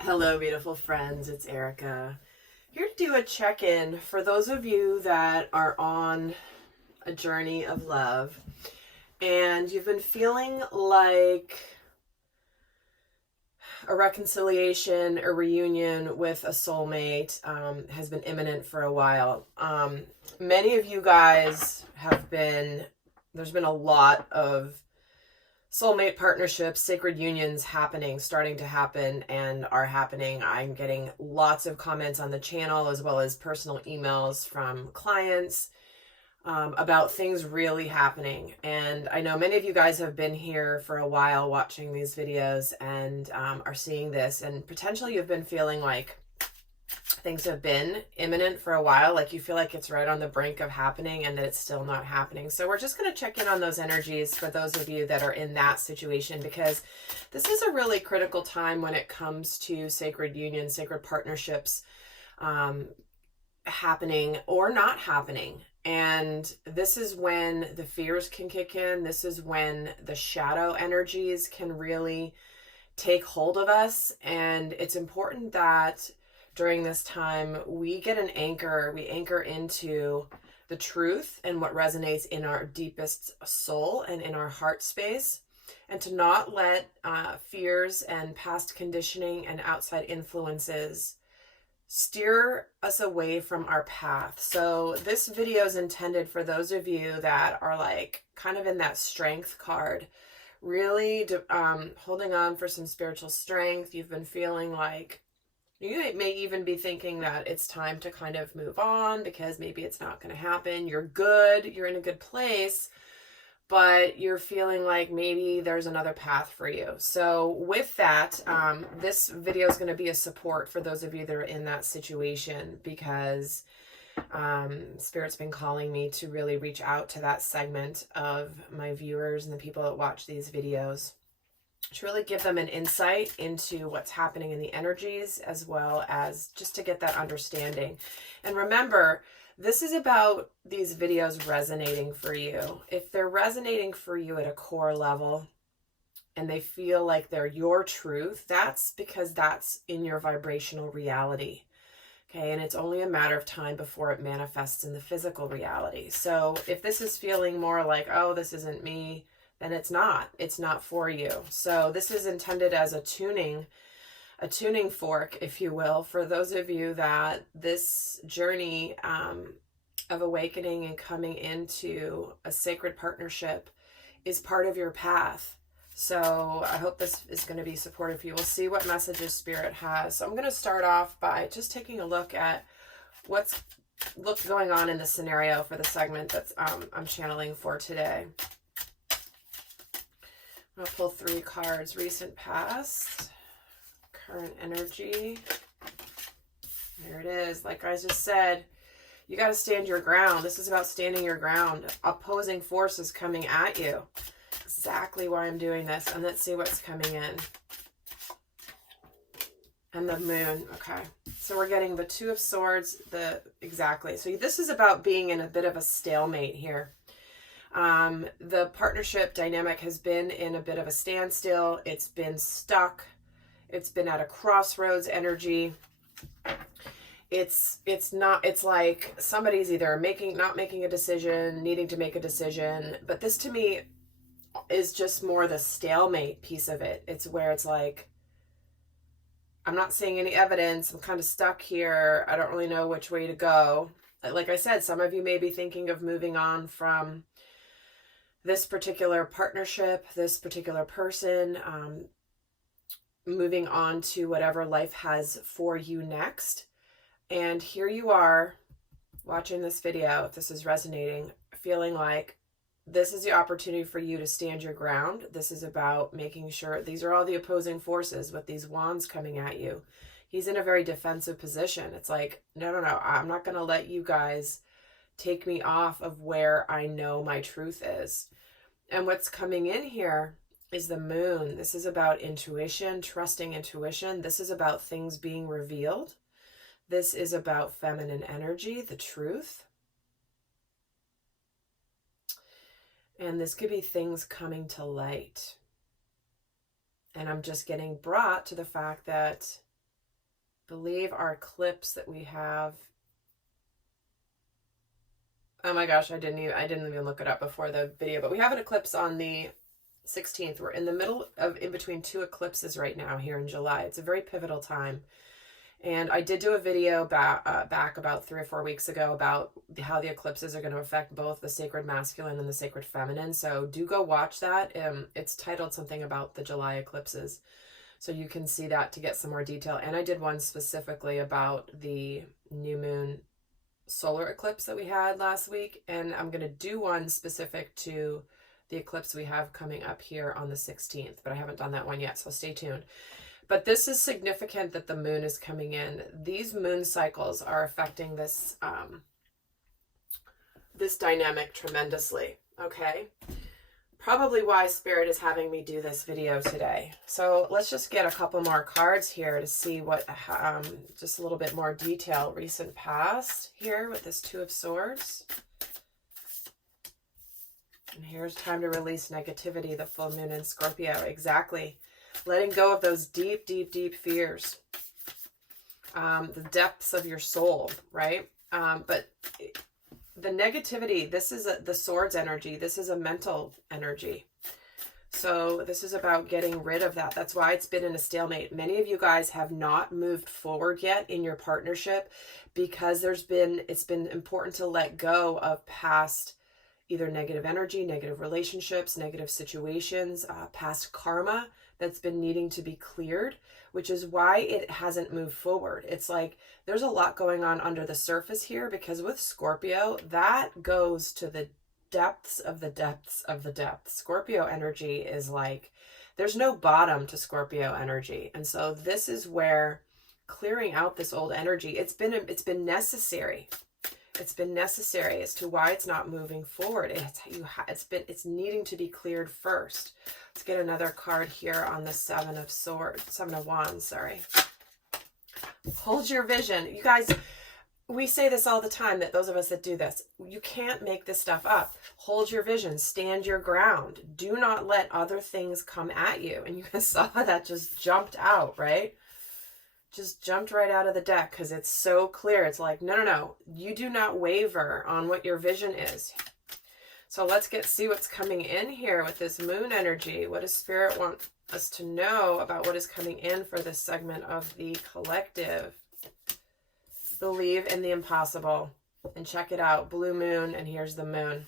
Hello, beautiful friends. It's Erika. Here to do a check-in for those of you that are on a journey of love and you've been feeling like a reconciliation, a reunion with a soulmate has been imminent for a while. Many of you guys there's been a lot of soulmate partnerships, sacred unions starting to happen, and are happening. I'm getting lots of comments on the channel as well as personal emails from clients about things really happening. And I know many of you guys have been here for a while watching these videos and are seeing this, and potentially you've been feeling like things have been imminent for a while, like you feel like it's right on the brink of happening and that it's still not happening. So we're just going to check in on those energies for those of you that are in that situation, because this is a really critical time when it comes to sacred unions, sacred partnerships happening or not happening. And this is when the fears can kick in. This is when the shadow energies can really take hold of us. And it's important that during this time, we get an anchor. We anchor into the truth and what resonates in our deepest soul and in our heart space, and to not let fears and past conditioning and outside influences steer us away from our path. So this video is intended for those of you that are like kind of in that strength card, really holding on for some spiritual strength. You've been feeling like you may even be thinking that it's time to kind of move on because maybe it's not going to happen. You're good. You're in a good place, but you're feeling like maybe there's another path for you. So with that, this video is going to be a support for those of you that are in that situation, because Spirit's been calling me to really reach out to that segment of my viewers and the people that watch these videos, to really give them an insight into what's happening in the energies, as well as just to get that understanding. And remember, this is about these videos resonating for you. If they're resonating for you at a core level and they feel like they're your truth, that's because that's in your vibrational reality. Okay, and it's only a matter of time before it manifests in the physical reality. So if this is feeling more like, oh, this isn't me, then it's not for you. So this is intended as a tuning fork, if you will, for those of you that this journey of awakening and coming into a sacred partnership is part of your path. So I hope this is going to be supportive for you. We'll see what messages Spirit has. So I'm going to start off by just taking a look at what's going on in the scenario for the segment that I'm channeling for today. I'm going to pull 3 cards: recent past, current energy. There it is. Like I just said, you got to stand your ground. This is about standing your ground. Opposing forces coming at you. Exactly why I'm doing this. And let's see what's coming in. And the moon. Okay. So we're getting the 2 of Swords. Exactly. So this is about being in a bit of a stalemate here. The partnership dynamic has been in a bit of a standstill. It's been stuck. It's been at a crossroads energy. It's like somebody's either not making a decision, needing to make a decision. But this to me is just more the stalemate piece of it. It's where it's like, I'm not seeing any evidence. I'm kind of stuck here. I don't really know which way to go. Like I said, some of you may be thinking of moving on from this particular partnership, this particular person, moving on to whatever life has for you next. And here you are watching this video, if this is resonating, feeling like this is the opportunity for you to stand your ground. This is about making sure, these are all the opposing forces with these wands coming at you. He's in a very defensive position. It's like, no, I'm not going to let you guys take me off of where I know my truth is. And what's coming in here is the moon. This is about intuition, trusting intuition. This is about things being revealed. This is about feminine energy, the truth. And this could be things coming to light. And I'm just getting brought to the fact that believe our eclipse that we have. Oh my gosh, I didn't even look it up before the video, but we have an eclipse on the 16th. We're in the middle of in between two eclipses right now here in July. It's a very pivotal time. And I did do a video back about 3 or 4 weeks ago about how the eclipses are going to affect both the sacred masculine and the sacred feminine. So do go watch that. It's titled something about the July eclipses. So you can see that to get some more detail. And I did one specifically about the new moon solar eclipse that we had last week. And I'm going to do one specific to the eclipse we have coming up here on the 16th. But I haven't done that one yet, so stay tuned. But this is significant that the moon is coming in. These moon cycles are affecting this, this dynamic tremendously, okay? Probably why Spirit is having me do this video today. So let's just get a couple more cards here to see what, just a little bit more detail. Recent past here with this Two of Swords. And here's time to release negativity, the full moon in Scorpio. Exactly. Letting go of those deep, deep, deep fears. The depths of your soul, right? But the negativity, this is the swords energy. This is a mental energy. So this is about getting rid of that. That's why it's been in a stalemate. Many of you guys have not moved forward yet in your partnership because it's been important to let go of past either negative energy, negative relationships, negative situations, past karma that's been needing to be cleared, which is why it hasn't moved forward. It's like there's a lot going on under the surface here because with Scorpio, that goes to the depths of the depths of the depths. Scorpio energy is like, there's no bottom to Scorpio energy. And so this is where clearing out this old energy, it's been necessary. It's been necessary as to why it's not moving forward. It's needing to be cleared first. Let's get another card here on the Seven of Wands, sorry. Hold your vision. You guys, we say this all the time, that those of us that do this, you can't make this stuff up. Hold your vision, stand your ground. Do not let other things come at you. And you guys saw that just jumped out, right? Just jumped right out of the deck because it's so clear. It's like, no, you do not waver on what your vision is. So let's see what's coming in here with this moon energy. What does Spirit want us to know about what is coming in for this segment of the collective? Believe in the impossible. And check it out. Blue moon, and here's the moon.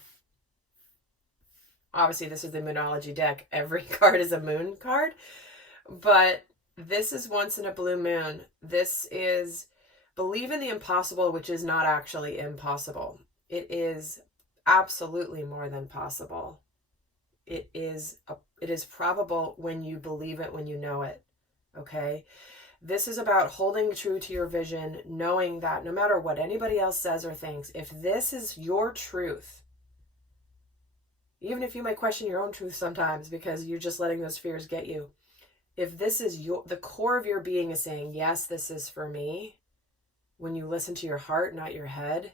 Obviously, this is the Moonology deck. Every card is a moon card. But this is once in a blue moon. This is believe in the impossible, which is not actually impossible. It is absolutely more than possible. It is probable when you believe it, when you know it. Okay? This is about holding true to your vision, knowing that no matter what anybody else says or thinks, if this is your truth, even if you might question your own truth sometimes because you're just letting those fears get you, if this is the core of your being is saying, yes, this is for me, when you listen to your heart, not your head,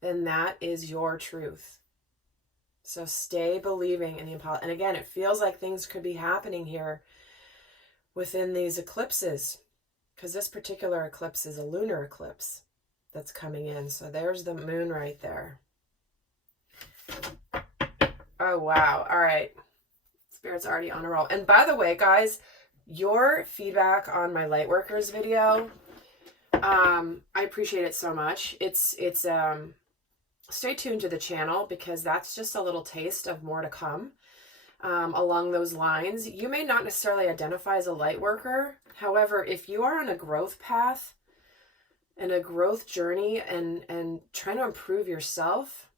then that is your truth. So stay believing in the impossible. And again, it feels like things could be happening here within these eclipses, because this particular eclipse is a lunar eclipse that's coming in. So there's the moon right there. Oh, wow. All right. Spirit's already on a roll. And by the way, guys, your feedback on my Lightworkers video, I appreciate it so much. Stay tuned to the channel because that's just a little taste of more to come along those lines. You may not necessarily identify as a light worker. However, if you are on a growth path and a growth journey and trying to improve yourself,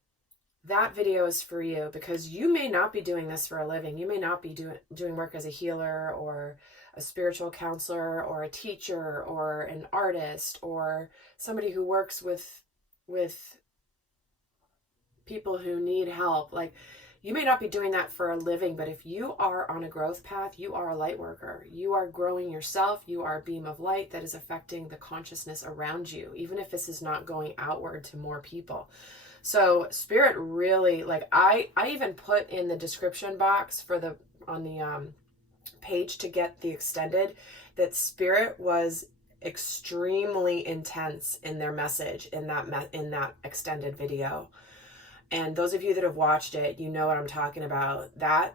that video is for you because you may not be doing this for a living. You may not be doing work as a healer or a spiritual counselor or a teacher or an artist or somebody who works with people who need help. Like, you may not be doing that for a living, but if you are on a growth path, you are a light worker. You are growing yourself. You are a beam of light that is affecting the consciousness around you, even if this is not going outward to more people. So Spirit really, like, I even put in the description box on the page to get the extended, that Spirit was extremely intense in their message in that extended video. And those of you that have watched it, you know what I'm talking about. That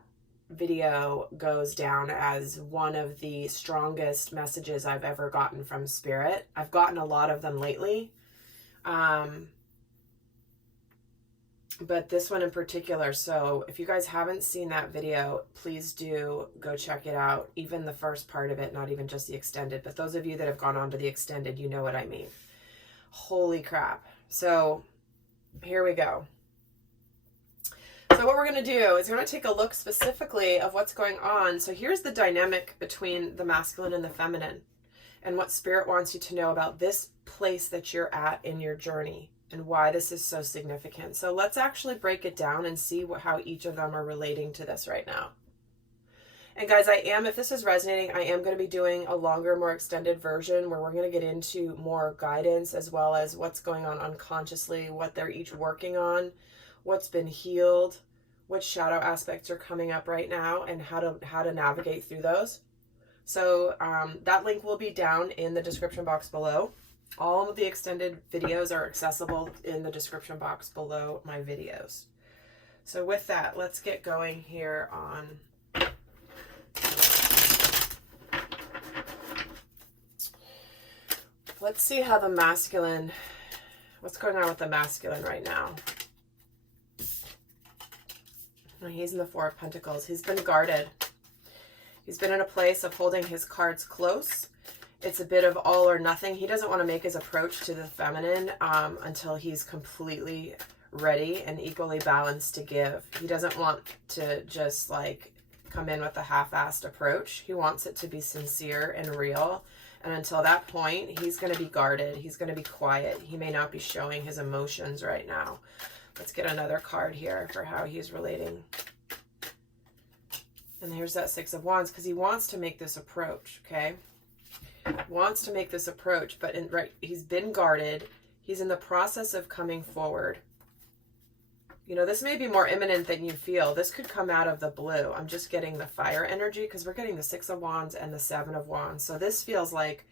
video goes down as one of the strongest messages I've ever gotten from Spirit. I've gotten a lot of them lately. But this one in particular, so if you guys haven't seen that video, please do go check it out. Even the first part of it, not even just the extended, but those of you that have gone on to the extended, you know what I mean. Holy crap. So here we go. So what we're going to do is we're going to take a look specifically of what's going on. So here's the dynamic between the masculine and the feminine, and what Spirit wants you to know about this place that you're at in your journey and why this is so significant. So let's actually break it down and see how each of them are relating to this right now. And guys, if this is resonating, I am going to be doing a longer, more extended version where we're going to get into more guidance, as well as what's going on unconsciously, what they're each working on, what's been healed, which shadow aspects are coming up right now, and how to navigate through those. So that link will be down in the description box below. All of the extended videos are accessible in the description box below my videos. So with that, let's get going here on let's see how the masculine, what's going on with the masculine right now. He's in the Four of Pentacles. He's been guarded. He's been in a place of holding his cards close. It's a bit of all or nothing. He doesn't want to make his approach to the feminine until he's completely ready and equally balanced to give. He doesn't want to just like come in with a half-assed approach. He wants it to be sincere and real. And until that point, he's going to be guarded. He's going to be quiet. He may not be showing his emotions right now. Let's get another card here for how he's relating. And here's that Six of Wands, because he wants to make this approach, okay? Wants to make this approach, but he's been guarded. He's in the process of coming forward. You know, this may be more imminent than you feel. This could come out of the blue. I'm just getting the fire energy because we're getting the Six of Wands and the Seven of Wands. So this feels like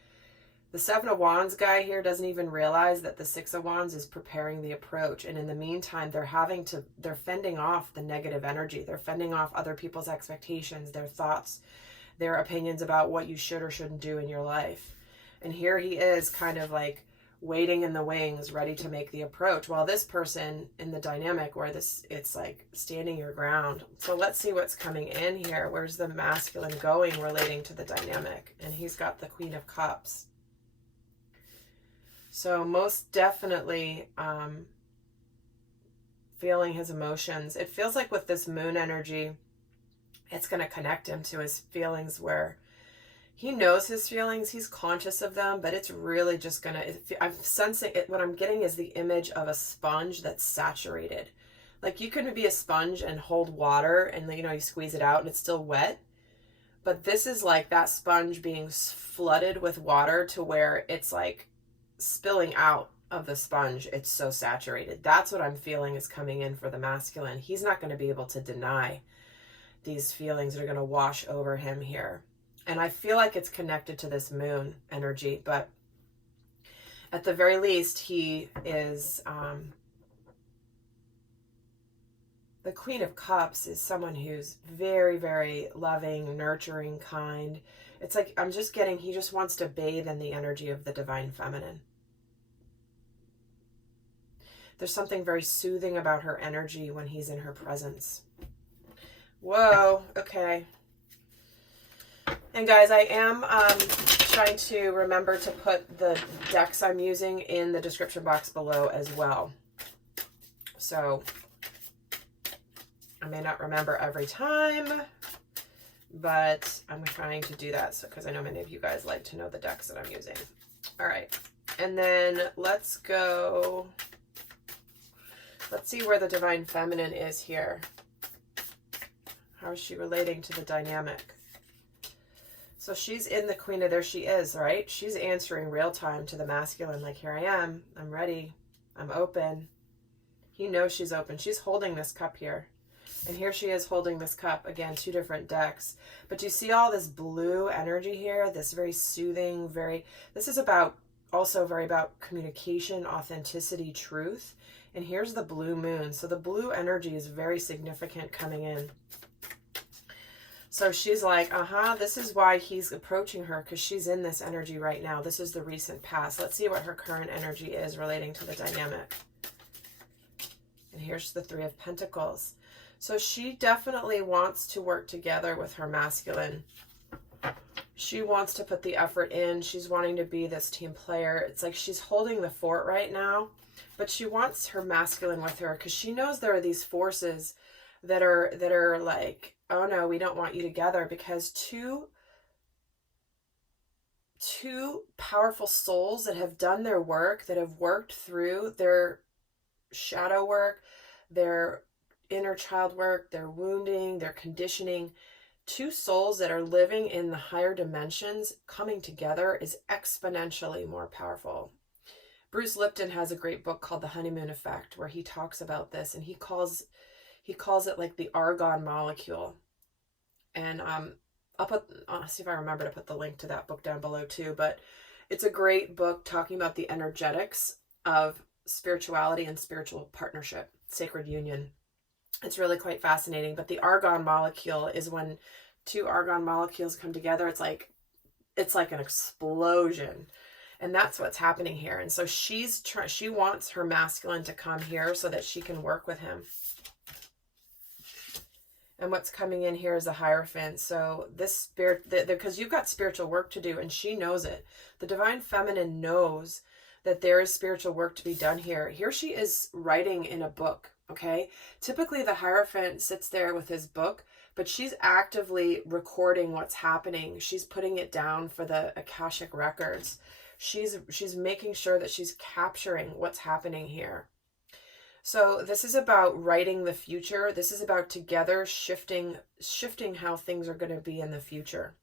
the Seven of Wands guy here doesn't even realize that the Six of Wands is preparing the approach. And in the meantime, they're fending off the negative energy. They're fending off other people's expectations, their thoughts, their opinions about what you should or shouldn't do in your life. And here he is kind of like waiting in the wings, ready to make the approach. While this person in the dynamic where it's like standing your ground. So let's see what's coming in here. Where's the masculine going relating to the dynamic? And he's got the Queen of Cups. So most definitely feeling his emotions. It feels like with this moon energy, it's going to connect him to his feelings, where he knows his feelings, he's conscious of them, but it's really just going to, I'm sensing it. What I'm getting is the image of a sponge that's saturated. Like you can be a sponge and hold water and, you know, you squeeze it out and it's still wet. But this is like that sponge being flooded with water to where it's like spilling out of the sponge. It's so saturated. That's what I'm feeling is coming in for the masculine. He's not going to be able to deny these feelings that are going to wash over him here. And I feel like it's connected to this moon energy, but at the very least, he is, the Queen of Cups is someone who's very, very loving, nurturing, kind. It's like, I'm just getting, he just wants to bathe in the energy of the divine feminine. There's something very soothing about her energy when he's in her presence. Whoa, okay. And guys, I am trying to remember to put the decks I'm using in the description box below as well. So I may not remember every time, but I'm trying to do that because I know many of you guys like to know the decks that I'm using. All right. And then let's go. Let's see where the divine feminine is here. How is she relating to the dynamic? So she's in the Queen of, there she is, right? She's answering real time to the masculine, like, here I am, I'm ready, I'm open. He knows she's open. She's holding this cup here. And here she is holding this cup. Again, two different decks. But you see all this blue energy here, this very soothing, this is also very about communication, authenticity, truth. And here's the blue moon. So the blue energy is very significant coming in. So she's like, this is why he's approaching her, because she's in this energy right now. This is the recent past. Let's see what her current energy is relating to the dynamic. And here's the Three of Pentacles. So she definitely wants to work together with her masculine. She wants to put the effort in. She's wanting to be this team player. It's like she's holding the fort right now, but she wants her masculine with her because she knows there are these forces that are like, oh no, we don't want you together, because two powerful souls that have done their work, that have worked through their shadow work, their inner child work, their wounding, their conditioning, two souls that are living in the higher dimensions coming together is exponentially more powerful. Bruce Lipton has a great book called The Honeymoon Effect, where he talks about this, and he calls it like the argon molecule. And I'll see if I remember to put the link to that book down below too, but it's a great book talking about the energetics of spirituality and spiritual partnership, sacred union. It's really quite fascinating. But the argon molecule is when two argon molecules come together, it's like an explosion. And that's what's happening here. And so she wants her masculine to come here so that she can work with him. And what's coming in here is a Hierophant. So this spirit, because you've got spiritual work to do, and she knows it. The divine feminine knows that there is spiritual work to be done here. Here she is writing in a book, okay? Typically the Hierophant sits there with his book, but she's actively recording what's happening. She's putting it down for the Akashic records. She's making sure that she's capturing what's happening here. So this is about writing the future. This is about together shifting how things are going to be in the future.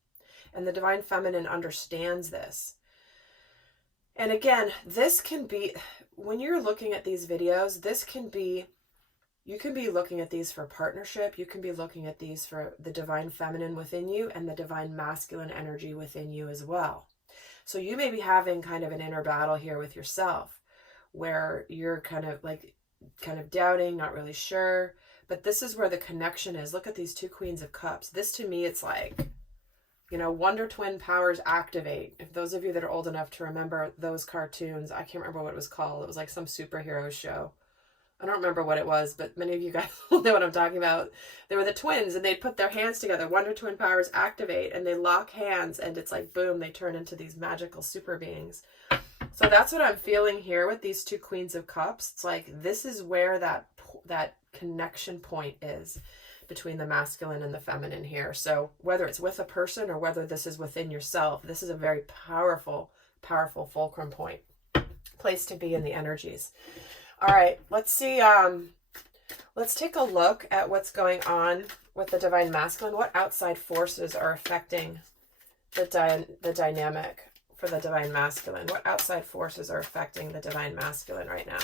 And the divine feminine understands this. And again, this can be, when you're looking at these videos, you can be looking at these for partnership. You can be looking at these for the divine feminine within you and the divine masculine energy within you as well. So you may be having kind of an inner battle here with yourself, where you're kind of doubting, not really sure. But this is where the connection is. Look at these two Queens of Cups. This to me, it's like, Wonder Twin powers activate. If those of you that are old enough to remember those cartoons, I can't remember what it was called. It was like some superhero show. I don't remember what it was, but many of you guys will know what I'm talking about. They were the twins, and they'd put their hands together. Wonder Twin powers activate, and they lock hands, and it's like, boom, they turn into these magical super beings. So that's what I'm feeling here with these two Queens of Cups. It's like, this is where that connection point is between the masculine and the feminine here. So whether it's with a person or whether this is within yourself, this is a very powerful, powerful fulcrum point, place to be in the energies. All right, let's see. Let's take a look at what's going on with the divine masculine. What outside forces are affecting the dynamic for the divine masculine? What outside forces are affecting the divine masculine right now?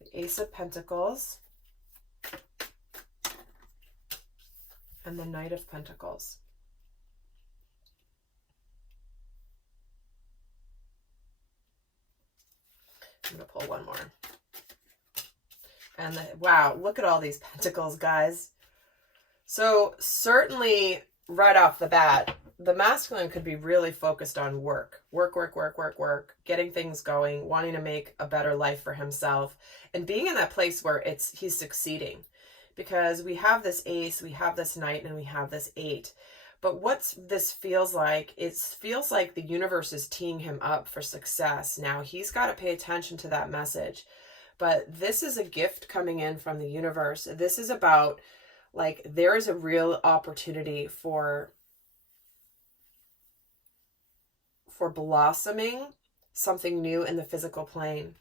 The Ace of Pentacles and the Knight of Pentacles. I'm going to pull one more. And wow, look at all these pentacles, guys. So certainly right off the bat, the masculine could be really focused on work, getting things going, wanting to make a better life for himself, and being in that place where he's succeeding. Because we have this Ace, we have this Knight, and we have this 8. But what this feels like, it feels like the universe is teeing him up for success. Now, he's got to pay attention to that message. But this is a gift coming in from the universe. This is about, like, there is a real opportunity for blossoming something new in the physical plane.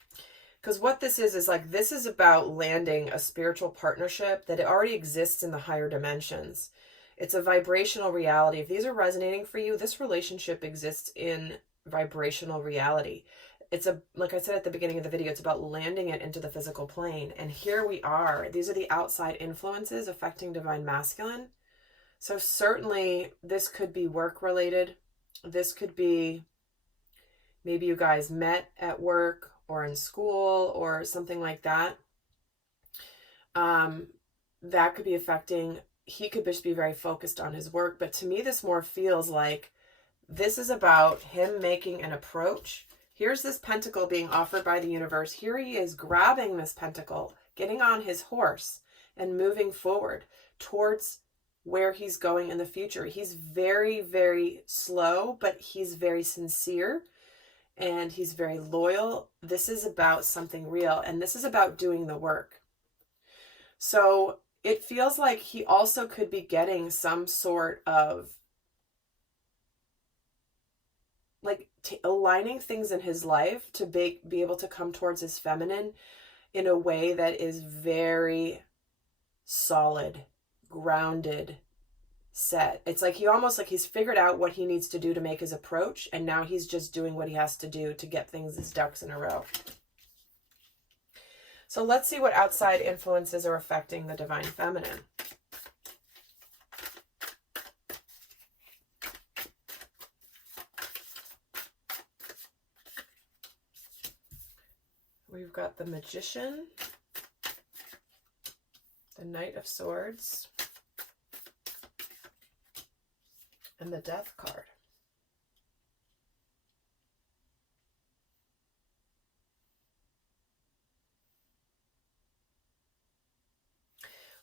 Because what this is like, this is about landing a spiritual partnership that already exists in the higher dimensions. It's a vibrational reality. If these are resonating for you, this relationship exists in vibrational reality. like I said at the beginning of the video, it's about landing it into the physical plane. And here we are. These are the outside influences affecting divine masculine. So certainly this could be work related. This could be maybe you guys met at work or in school or something like that. That could be affecting, he could just be very focused on his work. But to me, this more feels like this is about him making an approach. Here's this pentacle being offered by the universe. Here he is grabbing this pentacle, getting on his horse and moving forward towards where he's going in the future. He's very, very slow, but he's very sincere and he's very loyal. This is about something real, and this is about doing the work. So it feels like he also could be getting some sort of like aligning things in his life to be able to come towards his feminine in a way that is very solid, grounded, set. It's like he's figured out what he needs to do to make his approach, and now he's just doing what he has to do to get things, his ducks in a row. So let's see what outside influences are affecting the divine feminine. We've got the Magician, the Knight of Swords, and the Death card.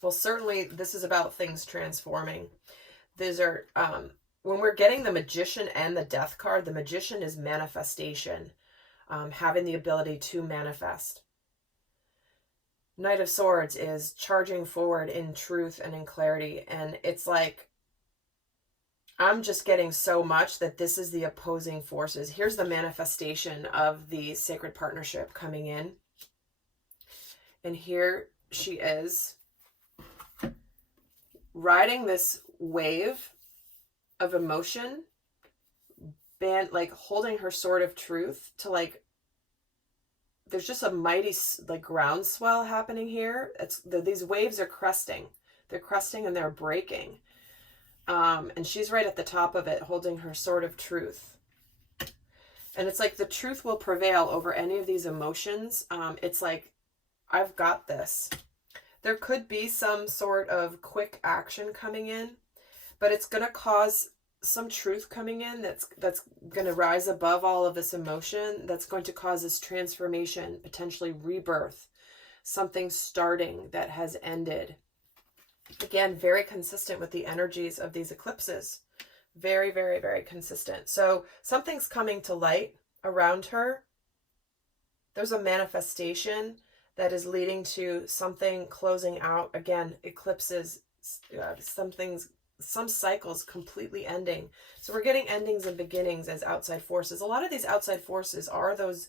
Well, certainly this is about things transforming. These are, when we're getting the Magician and the Death card, the Magician is manifestation, having the ability to manifest. Knight of Swords is charging forward in truth and in clarity. And it's like, I'm just getting so much that this is the opposing forces. Here's the manifestation of the sacred partnership coming in. And here she is riding this wave of emotion, like holding her sword of truth to like, there's just a mighty like groundswell happening here. These waves are cresting. They're cresting and they're breaking. And she's right at the top of it, holding her sword of truth. And it's like the truth will prevail over any of these emotions. It's like, I've got this. There could be some sort of quick action coming in, but it's going to cause some truth coming in that's going to rise above all of this emotion. That's going to cause this transformation, potentially rebirth, something starting that has ended. Again, very consistent with the energies of these eclipses. Very, very, very consistent. So something's coming to light around her. There's a manifestation that is leading to something closing out. Again, eclipses, some cycles completely ending. So we're getting endings and beginnings as outside forces. A lot of these outside forces are those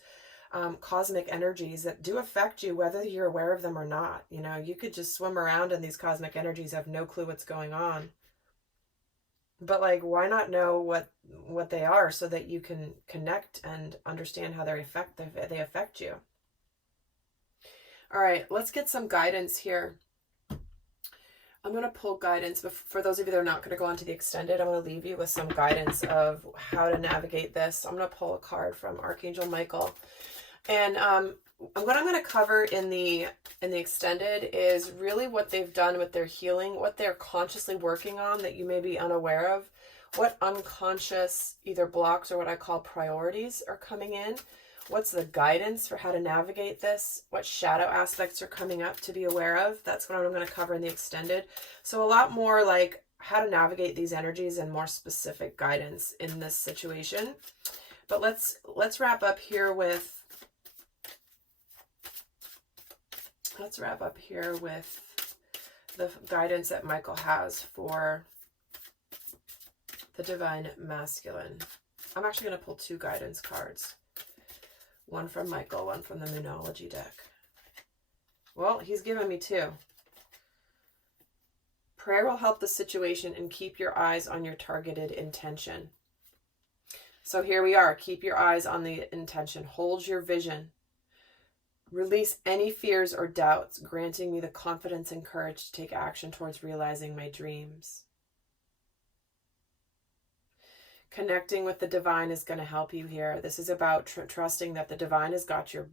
cosmic energies that do affect you, whether you're aware of them or not. You know, you could just swim around in these cosmic energies, have no clue what's going on. But like, why not know what they are so that you can connect and understand how they affect you? All right, let's get some guidance here. I'm going to pull guidance, but for those of you that are not going to go on to the extended, I'm going to leave you with some guidance of how to navigate this. I'm going to pull a card from Archangel Michael. And what I'm going to cover in the extended is really what they've done with their healing, what they're consciously working on that you may be unaware of, what unconscious either blocks or what I call priorities are coming in. What's the guidance for how to navigate this? What shadow aspects are coming up to be aware of? That's what I'm going to cover in the extended. So a lot more like how to navigate these energies and more specific guidance in this situation. But let's wrap up here with the guidance that Michael has for the divine masculine. I'm actually going to pull two guidance cards. One from Michael, one from the Moonology deck. Well, he's given me two. Prayer will help the situation and keep your eyes on your targeted intention. So here we are. Keep your eyes on the intention. Hold your vision. Release any fears or doubts, granting me the confidence and courage to take action towards realizing my dreams. Connecting with the divine is going to help you here. This is about trusting that the divine has got your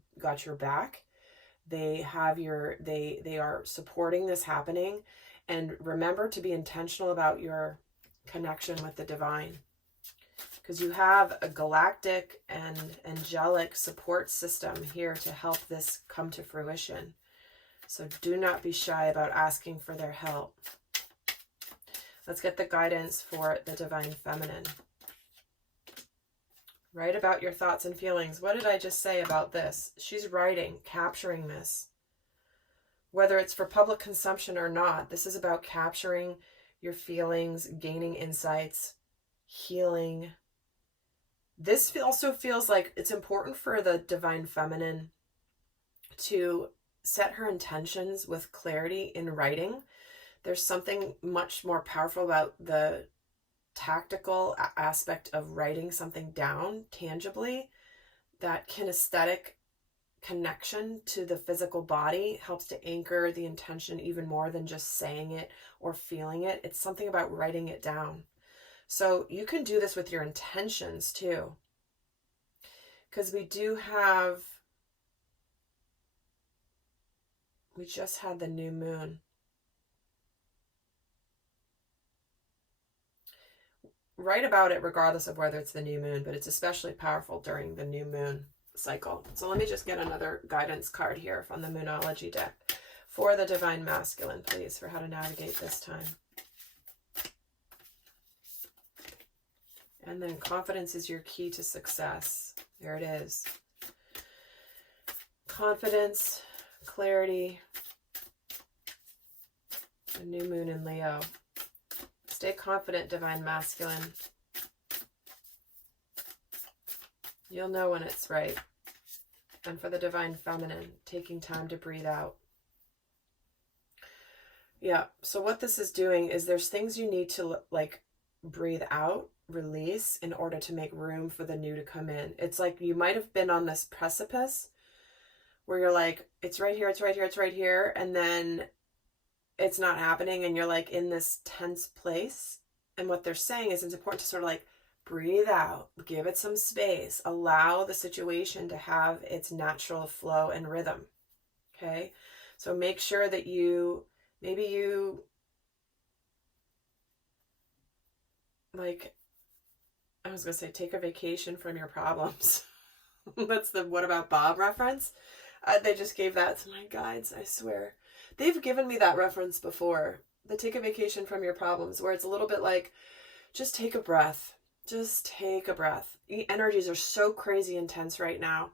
back. They are supporting this happening. And remember to be intentional about your connection with the divine, because you have a galactic and angelic support system here to help this come to fruition. So do not be shy about asking for their help. Let's get the guidance for the divine feminine. Write about your thoughts and feelings. What did I just say about this? She's writing, capturing this. Whether it's for public consumption or not, this is about capturing your feelings, gaining insights, healing. This also feels like it's important for the divine feminine to set her intentions with clarity in writing. There's something much more powerful about the tactical aspect of writing something down tangibly. That kinesthetic connection to the physical body helps to anchor the intention even more than just saying it or feeling it. It's something about writing it down. So you can do this with your intentions too, because we just had the new moon. Write about it regardless of whether it's the new moon, but it's especially powerful during the new moon cycle. So let me just get another guidance card here from the Moonology deck for the divine masculine, please, for how to navigate this time. And then confidence is your key to success. There it is. Confidence, clarity, the new moon in Leo. Stay confident, divine masculine. You'll know when it's right. And for the divine feminine, taking time to breathe out. Yeah, so what this is doing is there's things you need to like breathe out, release, in order to make room for the new to come in. It's like you might have been on this precipice where you're like, it's right here, it's right here, it's right here, and then it's not happening, and you're like in this tense place. And what they're saying is it's important to sort of like breathe out, give it some space, allow the situation to have its natural flow and rhythm. Okay, so make sure that maybe you like, I was gonna say, take a vacation from your problems. That's the What About Bob reference. They just gave that to my guides, I swear. They've given me that reference before. The take a vacation from your problems, where it's a little bit like, just take a breath. Just take a breath. The energies are so crazy intense right now.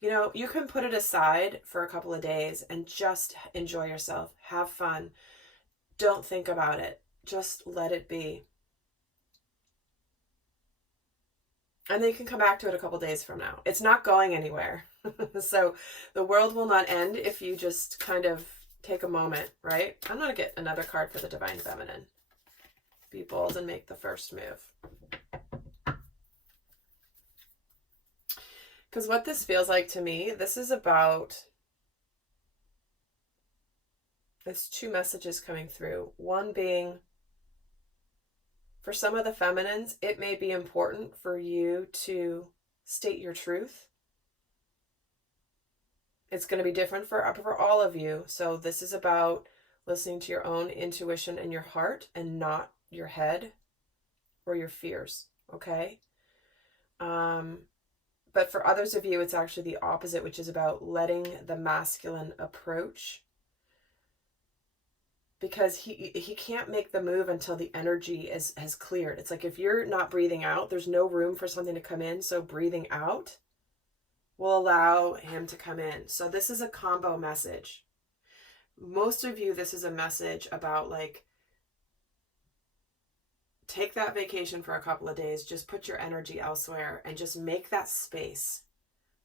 You know, you can put it aside for a couple of days and just enjoy yourself. Have fun. Don't think about it. Just let it be. And then you can come back to it a couple days from now. It's not going anywhere. So the world will not end if you just kind of take a moment, right? I'm going to get another card for the divine feminine. Be bold and make the first move. Because what this feels like to me, this is about, there's two messages coming through. One being, for some of the feminines, it may be important for you to state your truth. It's going to be different for all of you. So this is about listening to your own intuition and your heart and not your head or your fears, okay? But for others of you, it's actually the opposite, which is about letting the masculine approach, because he can't make the move until the energy has cleared. It's like if you're not breathing out, there's no room for something to come in. So breathing out will allow him to come in. So this is a combo message. Most of you, this is a message about like, take that vacation for a couple of days, just put your energy elsewhere and just make that space.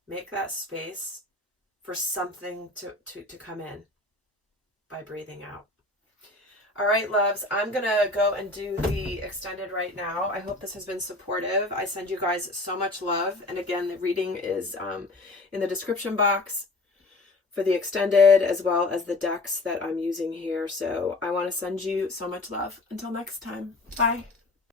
Make that space for something to come in by breathing out. All right, loves, I'm going to go and do the extended right now. I hope this has been supportive. I send you guys so much love. And again, the reading is in the description box for the extended, as well as the decks that I'm using here. So I want to send you so much love. Until next time. Bye.